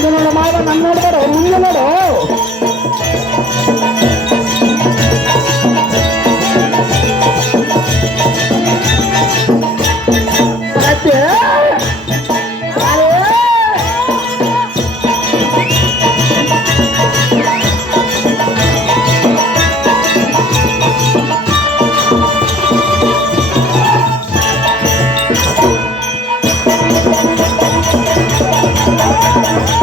ಮುಂದೆ ನೋಡು ಮಾಡ ನನ್ನ ನೋಡ್ಬೇಡ ಮುಂದೆ ನೋಡು.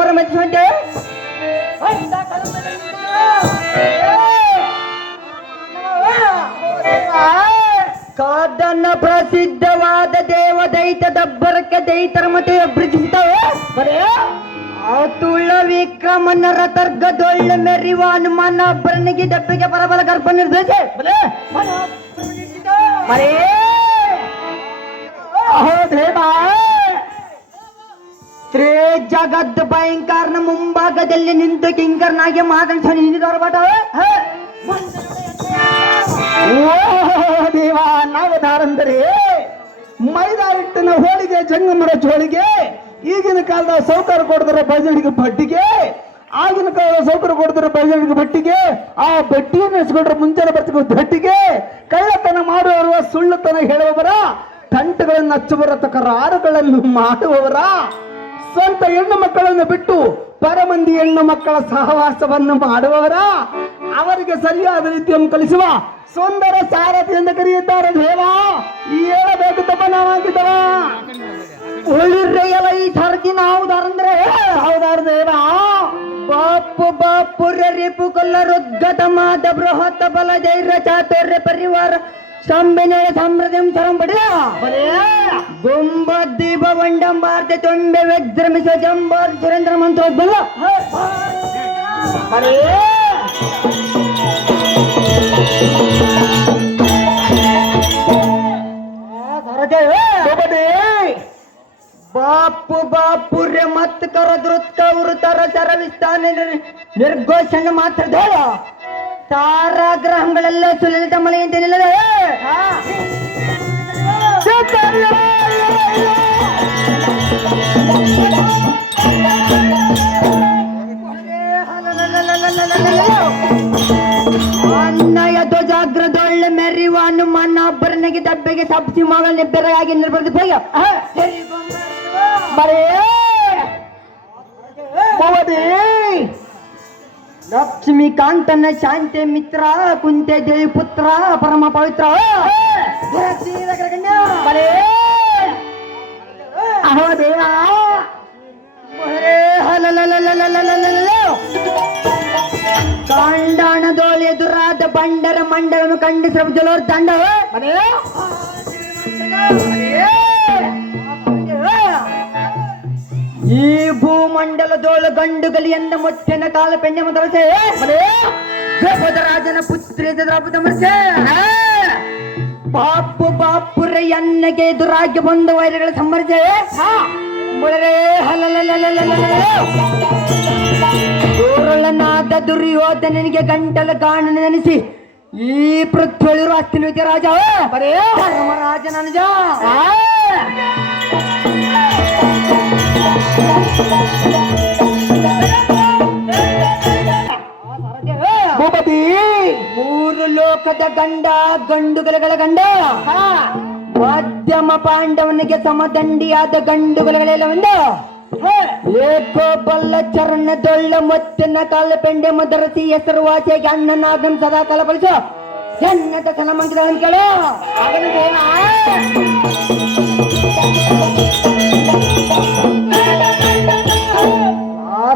ಮೆಲ್ಲಾಂಬರ ಮೆಚ್ಚುಂಟೆ ಕಾದನ್ನ ಪ್ರಸಿದ್ಧವಾದ ದೇವ ದೈತ ದಬ್ಬರಕ್ಕೆ ದೈತರ ಮತ್ತೆ ಅಭಿವೃದ್ಧಿಸಿದವೆ. ಅತುಳ ವಿಕ್ರಮನ ರತರ್ಗದೊಳ್ಳೆ ಮೆರಿವ ಹನುಮಾನ ಅಬ್ಬರನಿಗೆ ದಪ್ಪಿಗೆ ಪರಬಲ ಗರ್ಭ ನಿರ್ದೇಶ ಮರೇ? ಅಹೋ, ದೇವಾ! ಶ್ರೀ ಜಗದ್ ಭಯಂಕರನ ಮುಂಭಾಗದಲ್ಲಿ ನಿಂತು ಕಿಂಕರ್ನಾಗಿ ಮಾತಾಡ್ತಾನೆ ನಿಂತಿದವ್ರ ಬಾಟ ಓ ದೇವ, ನಾವು ಮೈದಾ ಹಿಟ್ಟಿನ ಹೋಳಿಗೆ, ಜಂಗಮರ ಜೋಳಿಗೆ, ಈಗಿನ ಕಾಲದ ಸೌಕರ್ಯ ಕೊಡದ್ರ ಬಜಡಿಗೆ ಬಡ್ಡಿಗೆ, ಆಗಿನ ಕಾಲದ ಸೌಕರ್ಯ ಕೊಡದ್ರ ಬಜಡಿಗೆ ಬಟ್ಟಿಗೆ ಆ ಬಡ್ಡಿಯನ್ನು ಎಸ್ಕೊಂಡ್ರೆ ಮುಂಚೆನೆ ಬರ್ತಕ್ಕ ಬಟ್ಟಿಗೆ ಕಳ್ಳತನ ಮಾಡುವವರ, ಸುಳ್ಳುತನ ಹೇಳುವವರ, ತಂಟಗಳನ್ನು ಹಚ್ಚುವರ ತಕರಾರುಗಳನ್ನು ಮಾಡುವವರ ಸ್ವಂತ ಹೆಣ್ಣು ಮಕ್ಕಳನ್ನು ಬಿಟ್ಟು ಪರಮಂದಿ ಹೆಣ್ಣು ಮಕ್ಕಳ ಸಹವಾಸವನ್ನು ಮಾಡುವವರ ಅವರಿಗೆ ಸರಿಯಾದ ರೀತಿಯನ್ನು ಕಲಿಸುವ ಸುಂದರ ಸಾರಥಿ ಎಂದು ಕರೆಯುತ್ತಾರೆ ದೇವ. ಹೇಳಬೇಕು ತಪ್ಪ ನಾವಾಗಿದ್ದವ. ಈ ಥರದಿ ನಾವು ದಾರಂದ್ರೆ ಹೌದಾರ ದೇವಾ. ಬಾಪು ಬಾಪು ರಿಪು ಕೊಲ್ಲ ರುದ್ಗತ ಮಾದ ಬೃಹತ್ ಬಲ ಜೈರ ಚಾತುರ್ಯ ಪರಿವಾರ ಸಂಬಿನ ಸಾಮ್ರಾಜ್ಯಂ ಚರಂಬಡಿಯ ಗುಂಬ ದೀಪ ವಂಡಂಬಾರ್ತೆ ತುಂಬೆ ವಿಜೃಂಭಿಸ ಜಂಬಾರ್ ಸುರೇಂದ್ರ ಮಂತ್ರೋದ್ಬಲ ಒಬ್ಬನೇ ಬಾಪು ಬಾಪುರ್ಯ ಮತ್ ಕರ ದೃತ್ಕ ವೃತರ ಚರವಿಸ್ತಾನ ನಿರ್ಘೋಷಣ ಮಾತ್ರ ಧೋಳ. ತಾರಾಗ್ರಹಗಳೆಲ್ಲ ಸುಲಲಿತ ಮಳೆಯಂತೆ ನಿಲ್ಲದೆ. ಅನ್ನಯ ಧ್ವಜಾಗ್ರದೊಳ್ಳೆ ಮೆರಿವ ಹನುಮನ್ನ ಒಬ್ಬರನಿಗೆ ದಬ್ಬೆಗೆ ಸಬ್ಸಿ ಮಗಳ ನಿಬ್ಬೆರಗಾಗಿ ನಿರ್ಬರ್ದು ಹೋಗ ಬರೇ ಲಕ್ಷ್ಮೀಕಾಂತನ ಶಾಂತಿ ಮಿತ್ರ ಕುಂತೆ ದೇವಿ ಪುತ್ರ ಪರಮ ಪವಿತ್ರ ಮರೇ ಅಹೋ ದೇವ ಕಾಂಡಾಣದೋಳು ಎದುರಾದ ಬಂಡರ ಮಂಡರನು ಖಂಡಿಸಿರ ಜಲೋರ್ ದಂಡ ಈ ಭೂಮಂಡಲದೋಳು ಗಂಡು ಗಲಿಯನ್ನ ಮುತ್ತಿನ ಕಾಲ ಪೆಣ್ಣೆ ಮದರಸೆ ರಾಜನ ಪುತ್ರಿ ಮರ್ಸೆ. ಬಾಪು ಬಾಪುರ ಎನ್ನಗೆ ಎದುರಾಗಿ ಬಂದ ವೈರಗಳ ಸಂಬರ್ಸೆ ಮುಳರೆ ದುರುಳನಾದ ದುರ್ಯೋಧನನಿಗೆ ಗಂಟಲ ಗಾಣ ನೆನೆಸಿ ಈ ಪೃಥ್ವಿಳಿರುವ ಅಸ್ತಿನ ರಾಜ ಬರೇ ಧರ್ಮರಾಜ ನನಜ ಭೂಪತಿ ಮೂರು ಲೋಕದ ಗಂಡ ಗಂಡುಗಲಗಳ ಗಂಡ. ಮಧ್ಯಮ ಪಾಂಡವನಿಗೆ ಸಮದಂಡಿಯಾದ ಗಂಡುಗಲಗಳೆಲ್ಲ ಒಂದು. ಏಕೋ ಬಲ್ಲ ಚರಣದೊಳ್ಳ ಮೊತ್ತನ ಕಾಲ ಪೆಂಡೆ ಮದರಸಿ ಹೆಸರು ವಾಸಿಯಾಗಿ ಅಣ್ಣನಾಗನ್ ಸದಾ ಕಾಲ ಬಳಸು ಎನ್ನದ ಸಲಮಂಗಿದವನ್ ಕೇಳು. ಆ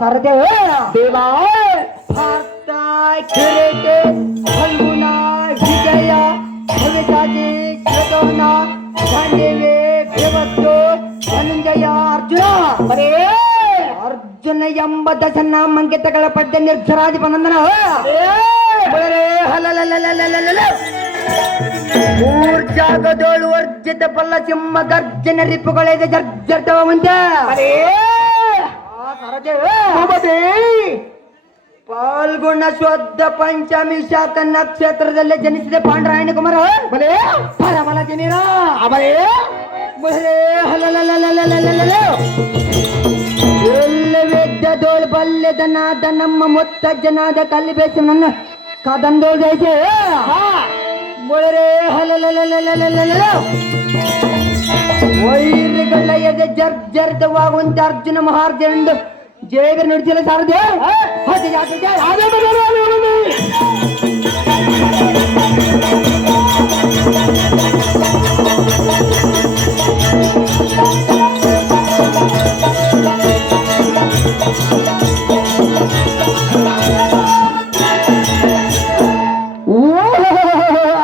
सरदे देवा। भक्ता खेले के फलगुना विजया। भविता जे जगना जाने वे अरे। ಪಾಲ್ಗೊಂಡ ಶುದ್ಧ ಪಂಚಮಿ ಶಾಖ ನಕ್ಷತ್ರದಲ್ಲಿ ಜನಿಸಿದ ಪಾಂಡರಾಯಣ ಕುಮಾರ ಬಲೇ ಫಲಫಲ ಜನಿರ ಅವರೇ ಬಲೇ ಹಲಲಲಲಲಲಲಲ. ಎಲ್ಲ ವೇದ್ಯದೋಳು ಬಲ್ಯದನಾದ ನಮ್ಮ ಮುತ್ತಜ್ಜನಾದ ಕಲ್ಲಿಬೇಸಿ ನನ್ನ ಕದಂದೋಳು ಜಯಿಸಿ ಮೊಳರೆ ಹಲಲಲಲಲಲಲಲ. ವೈರಿಗಲ್ಲಯ್ಯದೆ ಜರ್ ಜರ್ದವಾಗುವಂತೆ ಅರ್ಜುನ ಮಹಾರ್ಜಂಡ ಜೇಗ ನಡೆಸಲು ಸಾರದೆ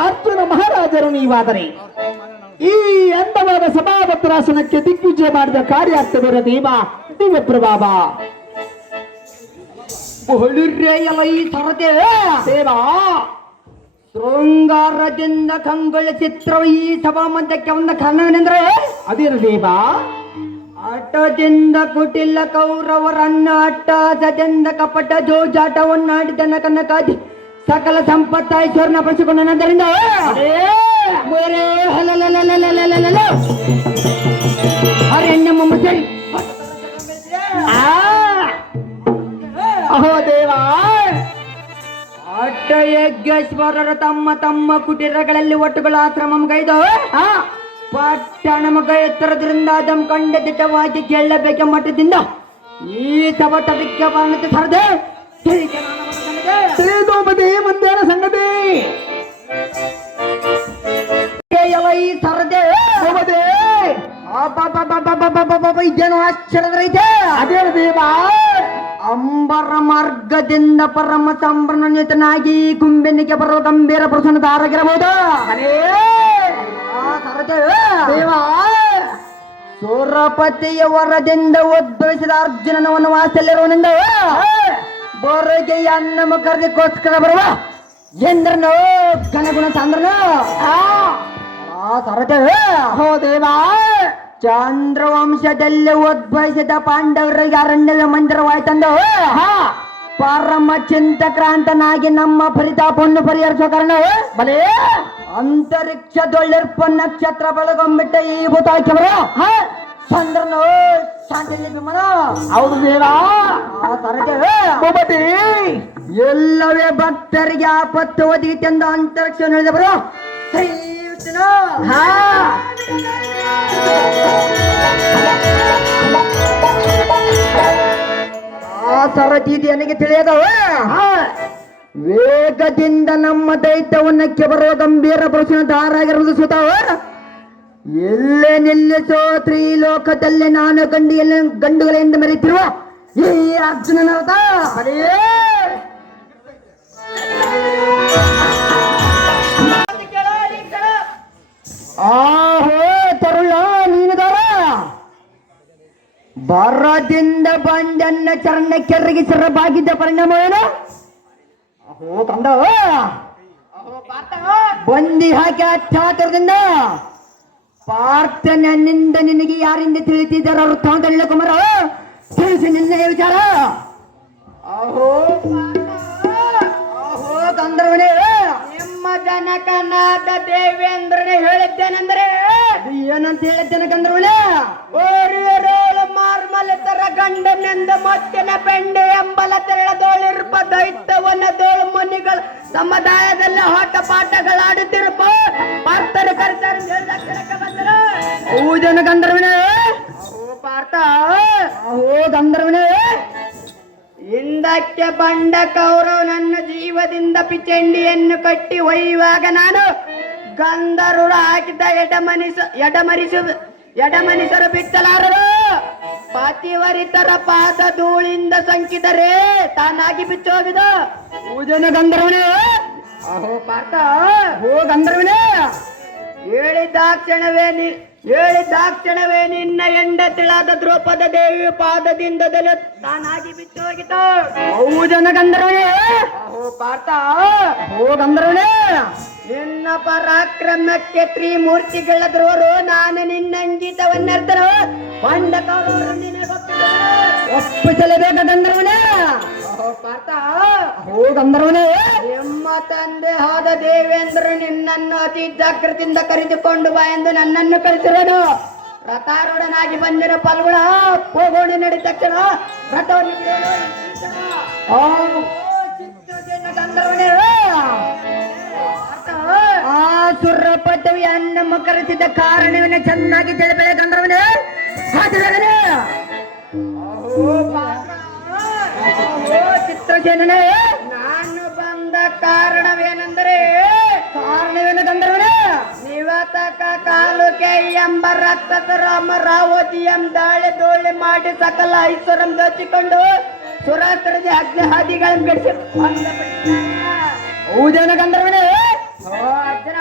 ಅರ್ಜುನ ಮಹಾರಾಜರು ನೀವಾದರೆ ಶ್ರೀನಿವಾಸನಕ್ಕೆ ದಿಗ್ವಿಜಯ ಮಾಡಿದ ಕಾರ್ಯ ಆಗ್ತದೆ ದೇವ ದಿವ್ಯ ಪ್ರಭಾವ ಶೃಂಗಾರದಿಂದ ಕಂಗಳ ಚಿತ್ರ ಈ ಸಭಾ ಮಧ್ಯಕ್ಕೆ ಒಂದ ಕಾರಣವೇನೆಂದ್ರೆ ಅದಿರ ದೇವಾ? ಅಟದಿಂದ ಕುಟಿಲ ಕೌರವರನ್ನ ಅಟ್ಟದಿಂದ ಕಪಟ ಜೋಜಾಟವನ್ನಾಡಿದನ ಕನಕಾದಿ ಸಕಲ ಸಂಪತ್ತ ಐಶ್ವರ್ಯನ ಪಡಿಸಿಕೊಂಡನಂದರಿಂದ. ಅರಣ್ಯ ಅಹೋ ದೇವ. ಅಟ್ಟ ಯಜ್ಞೇಶ್ವರರು ತಮ್ಮ ತಮ್ಮ ಕುಟೀರಗಳಲ್ಲಿ ಒಟ್ಟುಗಳ ಆಶ್ರಮಗೈದು ಪಟ್ಟಣ ಮಗ ಎತ್ತರದ್ರಿಂದ ದಮ್ಕಂಡ ದಿಟ್ಟವಾಗಿ ಗೆಲ್ಲಬೇಕ ಮಟ್ಟದಿಂದ ಈ ಸವಟ ವಿಜ್ಞಾನಕ್ಕೆ ಸರದೆ. ತಿಳಿದು ಇದೇನು ಆಶ್ಚರ್ಯದ ರೈತೆ ಅದೇನು ದೇವಾ, ಅಂಬರ ಮಾರ್ಗದಿಂದ ಪರಮ ಸಂಭ್ರಮನಿತನಾಗಿ ಗುಂಬೆನಿಗೆ ಬರುವ ಗಂಭೀರ ಸರದೆ ದೇವಾ, ಸುರಪತಿಯ ವರದಿಂದ ಉದ್ಭವಿಸಿದ ಅರ್ಜುನನ ವನವಾಸದಲ್ಲಿರುವನೆಂದ ಬರಗೆ ಅನ್ನ ಮುಖರ್ಜಿಗೋಸ್ಕರ ಬರುವ ಎಂದ್ರನು ಗಣಗುಣ ಚಂದ್ರನು. ಆ ಸರತೆ ಹೋ ದೇವಾ ಚಂದ್ರವಂಶದಲ್ಲಿ ಉದ್ಭವಿಸಿದ ಪಾಂಡವರಿಗೆ ಅರಣ್ಯದ ಮಂದಿರವಾಯ್ತಂದು. ಪರಮ ಚಿಂತಕ್ರಾಂತನಾಗಿ ನಮ್ಮ ಫಲಿತಾಪವನ್ನು ಪರಿಹರಿಸುವ ಕಾರಣ ಬಲೇ ಅಂತರಿಕ್ಷದೊಳ್ಳಿರ್ಪ ನಕ್ಷತ್ರ ಬೆಳಗೊಂಬಿಟ್ಟ ಈ ಭೂತ ಚಂದ್ರನು ಶಾಂತಿಲಿ ವಿಮನ ಹೌದು ದೇವಾ ಆ ಸರತೆ ಭೂಪತಿ. ಎಲ್ಲವೇ ಭಕ್ತರಿಗೆ ಆಪತ್ತು ಒದಗಿತೆಂದು ಅಂತರಿಕ್ಷ ನಡೆದವರು ಆ ತರ ದೀದಿ ನನಗೆ ತಿಳಿಯದವ? ವೇಗದಿಂದ ನಮ್ಮ ದೈತ್ಯವನ್ನಕ್ಕೆ ಬರುವ ಗಂಭೀರ ಪುರುಷನ ದಾರಾಗಿರುವುದು ಸುತಾವ ಎಲ್ಲೇ ನಿಲ್ಲಿಸೋ ತ್ರೀಲೋಕದಲ್ಲಿ ನಾನು ಗಂಡಿಯಲ್ಲಿ ಗಂಡುಗಳಿಂದ ಮರೆತಿರುವ ಈ ಅರ್ಜುನನ ಬರದಿಂದ ಬಂದನ್ನ ಚರಣ ಕೆರಗಿಸರ ಬಾಗಿದ್ದ ಪರಿಣಾಮ ಏನು ಅಹೋ ತಂದ ಬಂದಿ ಹಾಕಿ ಅಚ್ಚಾತರದಿಂದ ಪಾರ್ಥ ನನ್ನಿಂದ ನಿನಗೆ ಯಾರಿಂದ ತಿಳಿತಿದ್ದಾರ ವೃತ್ತಾಂತ ಕುಮಾರ ತಿಳಿಸಿ ನಿನ್ನ ವಿಚಾರ ಅಹೋ ಅಹೋ ಗಂಧರ್ವನೇ ನಿಮ್ಮ ಜನಕನಾದ ದೇವೇಂದ್ರನೇ ಹೇಳಿದ್ದೇನೆಂದರೆ ಏನಂತ ಹೇಳಿದ್ದೇನೆ ಗಂಧರ್ವನೇ ಓರಿಯರೋಳು ಮಾರ್ಮಲಿತರ ಗಂಡನೆಂದ ಮತ್ತಿನ ಬೆಂಡೆ ಎಂಬಲ ತೆರಳದೋಳಿರ್ಪ ದೈತ್ಯವನ್ನ ದೋಳು ಮುನಿಗಳು ಸಮುದಾಯದಲ್ಲಿ ಆಟ ಪಾಠಗಳಾಡುತ್ತಿರುಪ. ಪಾರ್ಥರು ಕರ್ತಾರೆ ಪೂಜನ ಗಂಧರ್ವನೇ, ಓ ಪಾರ್ಥ ಗಂಧರ್ವನೇ, ಹಿಂದಕ್ಕೆ ಬಂಡ ಕೌರವ ನನ್ನ ಜೀವದಿಂದ ಪಿಚಂಡಿಯನ್ನು ಕಟ್ಟಿ ಒಯ್ಯುವಾಗ ನಾನು ಗಂಧರ್ವರು ಹಾಕಿದ ಎಡಮನಿಸ ಎಡಮರಿಸ ಎಡಮನಿಸರು ಬಿಚ್ಚಲಾರರು. ಪಾತಿವರಿತರ ಪಾದ ಧೂಳಿಂದ ಸಂಕಿದರೆ ತಾನಾಗಿ ಬಿಚ್ಚೋಗಿದ. ಪೂಜನ ಗಂಧರ್ವನೇ ಅಹೋ ಪಾತ ಹೋ ಗಂಧರ್ವನೇ ಹೇಳಿದಾಕ್ಷಣವೇ ನಿ ಹೇಳಿದಾಕ್ಷಣವೇ ನಿನ್ನ ಹೆಂಡತಿಳಾದ ದ್ರೌಪದ ದೇವಿ ಪಾದದಿಂದ ತಾನಾಗಿ ಬಿಟ್ಟು ಹೋಗಿತು ಜನ ಗಂಧರ್ವನೇ ಓ ಪಾರ್ಥ! ಓ ಗಂಧರ್ವನೇ! ನಿನ್ನ ಪರಾಕ್ರಮಕ್ಕೆ ತ್ರಿಮೂರ್ತಿಗಳದ್ರವರು ನಾನು ನಿನ್ನ ಗೀತವನ್ನೆರ್ತರು ಪಂಡ ಒಪ್ಪು ಚಲಬೇಕ ಗಂಧರ್ವನೇ? ನಿಮ್ಮ ತಂದೆ ಆದ ದೇವೇಂದ್ರ ನಿನ್ನನ್ನು ಅತಿ ಜಾಗೃತಿಯಿಂದ ಕರೆದುಕೊಂಡು ಬಾ ಎಂದು ನನ್ನನ್ನು ಕಳಿಸಿರೋದು ರಥಾರೂಢನಾಗಿ ಬಂದಿರೋ ಪಲ್ಗುಣ ಹೋಗೋಣಿ ನಡೆದ ತಕ್ಷಣ ರಥವನ್ನು. ಆ, ಚಿತ್ತಜನ ಗಂಧರ್ವನೇ. ಆ ಸುರ ಪದವಿಯನ್ನು ಕರೆಸಿದ ಕಾರಣವನ್ನು ಚೆನ್ನಾಗಿ ತಿಳಿಬೇಕಂದ್ರವನೇ ಗಂಧರ್ವನೇ. ಹಾಜರಾಗನೇ ಜನನೇ, ನಾನು ಬಂದ ಕಾರಣವೇನೆಂದರೆ ಕಾರಣವೇನದಂದ್ರೆ ನಿವತಕ ಕಾಲುಕೆ ಎಂಬ ರಕ್ತದ ಎಂದಾಳೆ ದೋಳೆ ಮಾಡಿ ಸಕಲ ಐಶ್ವರಂ ದೋಚಿಕೊಂಡು ಸುರಾತ್ರದ ಅಗ್ನಿ ಹಾದಿಗಳನ್ನು ಬಿಡಿಸಿ ಹೌದೇನ ಗಂಧರ್ವನೇ ಅರ್ಜುನ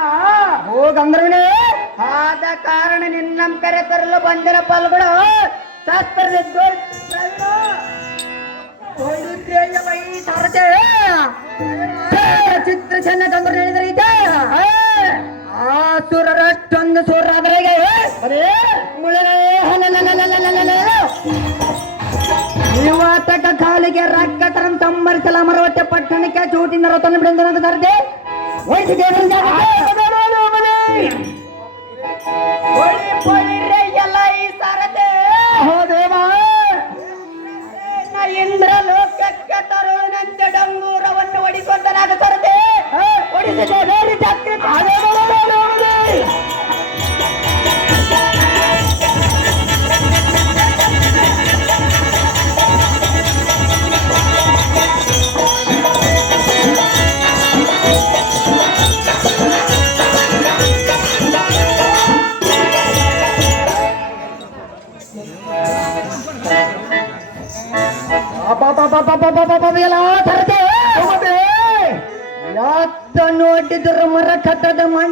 ಓ ಗಂಧರ್ವನೇ, ಆದ ಕಾರಣ ನಿನ್ನ ಕರೆ ತರಲು ಬಂದಿರ ಪಲ್ಗಳು ಶಾಸ್ತ್ರದ ಚಿತ್ರ ಚೆನ್ನ ತಂದ್ರೆ ಹೇಳಿದರೆ ಇದೆ ಆ ಸುರರಷ್ಟೊಂದು ಸುರಾದರೆಗೆ ನಿವಾತಕ ಕಾಲಿಗೆ ರಕ್ಕತರಂ ತಮ್ಮರಿಸಲ ಮರವಟ್ಟೆ ಪಟ್ಟಣಕ್ಕೆ ಚೂಟಿನ ರತನ ಬಿಡಂದನ ತರದೆ ಎಲ್ಲ ಈ ಸಾರದೆ ಇಂದ್ರ ಲೋಕಕ್ಕೆ ತರುಣಂತೆ ಡಂಗೂರವನ್ನು ಒಡಿಸೊಂದನಾಗ ಸರದೆ ಒಡಿಸಿದೆ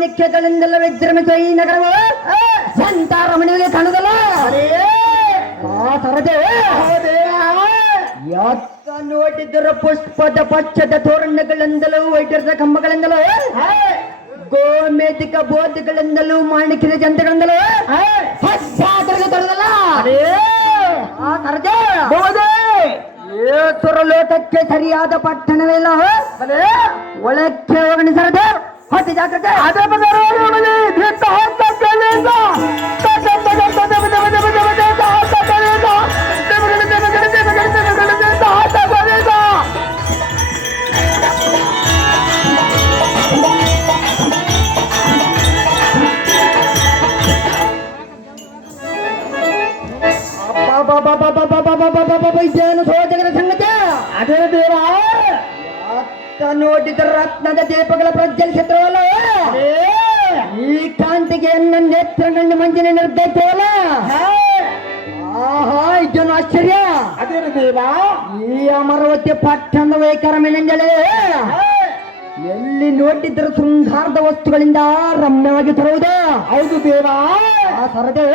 ಮಾಣಿಕ್ಯಗಳಿಂದೆಲ್ಲ ವಿಜೃಂಭಿಸುವ ಈ ನಗರವು ಸಂತಾರ ಮನೆಗೆ ಕಾಣುದಲ್ಲ? ಆ ಸರದೆ ಯಾತ್ತ ನೋಡಿದರು ಪುಷ್ಪದ ಪಚ್ಚದ ತೋರಣಗಳಿಂದಲೂ ವೈದ್ಯರದ ಕಂಬಗಳಿಂದಲೂ ಗೋಮೇತಿಕ ಬೋಧಗಳಿಂದಲೂ ಮಾಣಿಕ್ಯದ ಜನತೆಗಳಿಂದಲೂ ತೊಡದಲ್ಲ ಆ ಸರದೆ ಏಸುರ ಲೋಕಕ್ಕೆ ಸರಿಯಾದ ಪಟ್ಟಣವಿಲ್ಲ ಒಳಕ್ಕೆ हट जा करके आधे बजारो रे बजे ये तो हाथ तक चलेगा तो तो तो तो तो तो तो तो तो ನೋಡಿದ ರತ್ನದ ದೀಪಗಳ ಪ್ರಜ್ವಲಿಸಿದ್ರವಲ್ಲ ಈ ಕಾಂತಿಗೆ ನನ್ನ ನೇತ್ರಗಳನ್ನು ಮಂಜಿನ ನಿರ್ಧರಿಸವಲ್ಲ ಆಹಾ ಇದನ್ನು ಆಶ್ಚರ್ಯ? ಅದೇನು ದೇವ? ಈ ಅಮರಾವತಿ ಪಟ್ಟಣದ ಮೇಲೆ ಎಲ್ಲಿ ನೋಡಿದ್ರ ಶೃಂಗಾರದ ವಸ್ತುಗಳಿಂದ ರಮ್ಯವಾಗಿ ತರುವುದು? ಹೌದು ದೇವಾ. ಸರದೆ?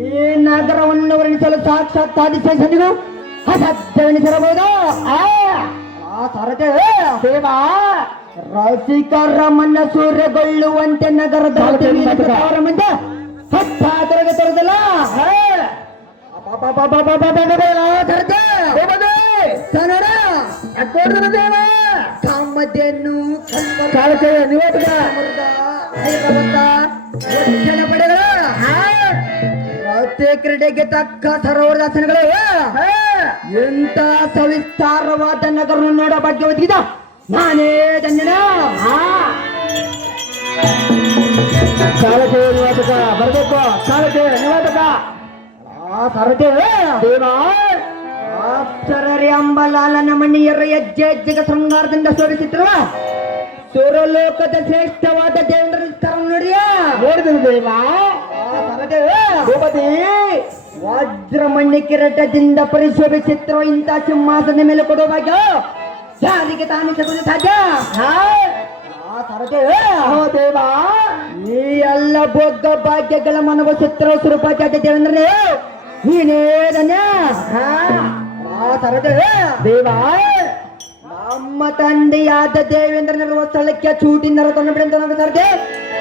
ಈ ನಗರವನ್ನು ವರ್ಣಿಸಲು ಸಾಕ್ಷಾತ್ ಆದಿಶೇಷನಿಗೂ ಅಸಾಧ್ಯವೆನಿಸಿರಬಹುದು? ಆ ಆ ಸರದೆ ದೇವ ರಸಿಕರ ಮನ ಸೂರ್ಯಗೊಳ್ಳುವಂತೆ ನಗರದ ಅವರ ಮುಂದೆ ಹತ್ತಾದರಗೆ ತರದಲ್ಲ ಸರದೆ ಹೋಗದೆ ಕನ್ನಡ ಅಕ್ಕೋರ್ಧನ ದೇವ ಕಾಮಧೇನು ಕಾಲಕ್ಕೆ ನಿವಾತಕ ವಚನ ಪಡೆಗಳ ರಸ್ತೆ ಕ್ರೀಡೆಗೆ ತಕ್ಕ ಸರೋವರದಾಸನಗಳು ಎಂತ ಸವಿಸ್ತಾರವಾದ ನಗರ ನೋಡೋ ಬಗ್ಗೆ ಒದಗಿದ ನಾನೇ ಧನ್ಯನ ನಿವಾತಕ ಬರ್ಬೇಕು. ಆ ಅಂಬಲಾಲನ ಮಣಿಯರ ಹೆಜ್ಜೆ ಹೆಜ್ಜೆಗೆ ಶೃಂಗಾರದಿಂದ ಸೋರಿಸಿತ್ರ ಸುರಲೋಕದ ಶ್ರೇಷ್ಠವಾದ ದೇವೇಂದ್ರ ನೋಡಿ ನೋಡಿಯ? ದೇವಾ ದೇವ. ಭೂಪತಿ ವಜ್ರಮಣ್ಯ ಕಿರಟದಿಂದ ಪರಿಶೋಭಿಸಿತ್ರ ಇಂಥ ಸಿಂಹಾಸನ ಮೇಲೆ ಕೊಡೋ ಭಾಗ್ಯ ಯಾರಿಗೆ ತಾನೇ ಸಿಗೋದು ಸಾಧ್ಯ? ಹೋ? ದೇವಾ, ಈ ಎಲ್ಲ ಬೊಗ್ಗ ಭಾಗ್ಯಗಳ ಮನವ ಚಿತ್ರ ಸ್ವರೂಪಾಚಾರ್ಯ ದೇವೇಂದ್ರನೇ ನೀನೇದನ್ಯ ದೇವಾ, ನಮ್ಮ ತಂದೆಯಾದ ದೇವೇಂದ್ರನಿರುವ ಸ್ಥಳಕ್ಕೆ ಚೂಟಿ ನರ ತಂದು ಬಿಡಂತ ಸರ್ಗೆ